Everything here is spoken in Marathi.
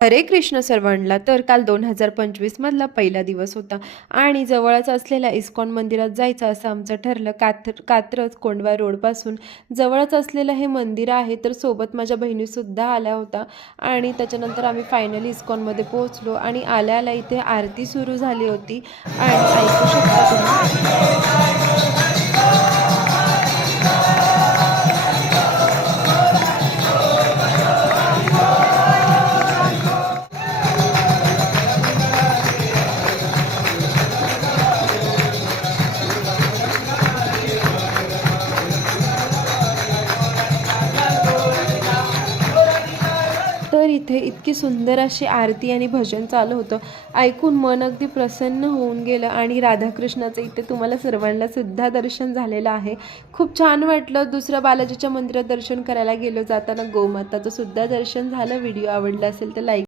हरे कृष्ण सर्वांना. तर काल 2025 मधला पहिला दिवस होता आणि जवळच असलेल्या इस्कॉन मंदिरात जायचं असं आमचं ठरलं. कात्रज कोंढवा रोडपासून जवळच असलेलं हे मंदिर आहे. तर सोबत माझ्या बहिणीसुद्धा आल्या होत्या आणि त्याच्यानंतर आम्ही फायनली इस्कॉनमध्ये पोहोचलो आणि आल्या आल्या इथे आरती सुरू झाली होती आणि ऐकू शकता तुम्ही. तर इथे इतकी सुंदर अशी आरती आणि भजन चालू होतं. ऐकून मन अगदी प्रसन्न होऊन गेलं आणि राधाकृष्णाचं इथे तुम्हाला सर्वांना सुद्धा दर्शन झालेलं आहे. खूप छान वाटलं. दुसरं बालाजीच्या मंदिरात दर्शन करायला गेलो. जाताना गोमाताचं सुद्धा दर्शन झालं. व्हिडिओ आवडला असेल तर लाईक